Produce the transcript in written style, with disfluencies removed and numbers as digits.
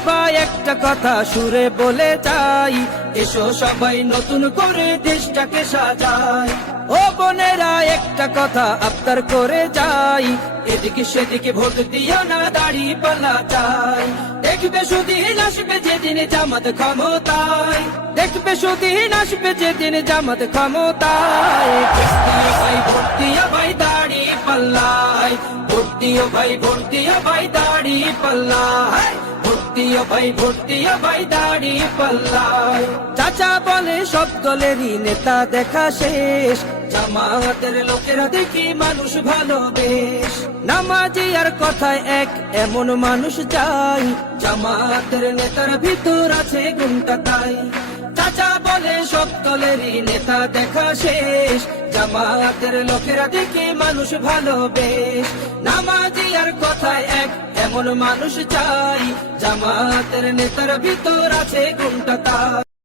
সবাই একটা কথা সুরে বলে যাই, এসো সবাই নতুন করে দেশটাকে সাজাই। ও বোনেরা একটা কথা আবদার করে যাই, এদিকে সেদিকে ভোট দিও না, দাড়ি পাল্লা চাই। দেখবে সুদিন আসবে যেদিন জামাত ক্ষমতায়, দেখবে সুদিন আসবে যেদিন জামাত ক্ষমতায়। ভোট দিও ভাই দাড়ি পাল্লায়, ভোট দিও ভাই, ভোট দিও ভাই দাড়ি পাল্লায়, ভোট দিও ভাই, ভোট দিও ভাই দাড়ি পাল্লায়। চাচা বলে সব দলেরই নেতা দেখা শেষ, জামাতের লোকেরা দেখি মানুষ ভালো বেশ। নামাজি আর কথায় এক এমন মানুষ চাই, জামাতের নেতার ভিতর আছে গুণটা তাই। চাচা বলে সব দলেরই নেতা দেখা শেষ, জামাতের লোকেরা দেখি মানুষ ভালো বেশ। নামাজি আর কথায় এক এমন মানুষ চাই, জামাতের নেতার ভিতর আছে গুণটা তাই।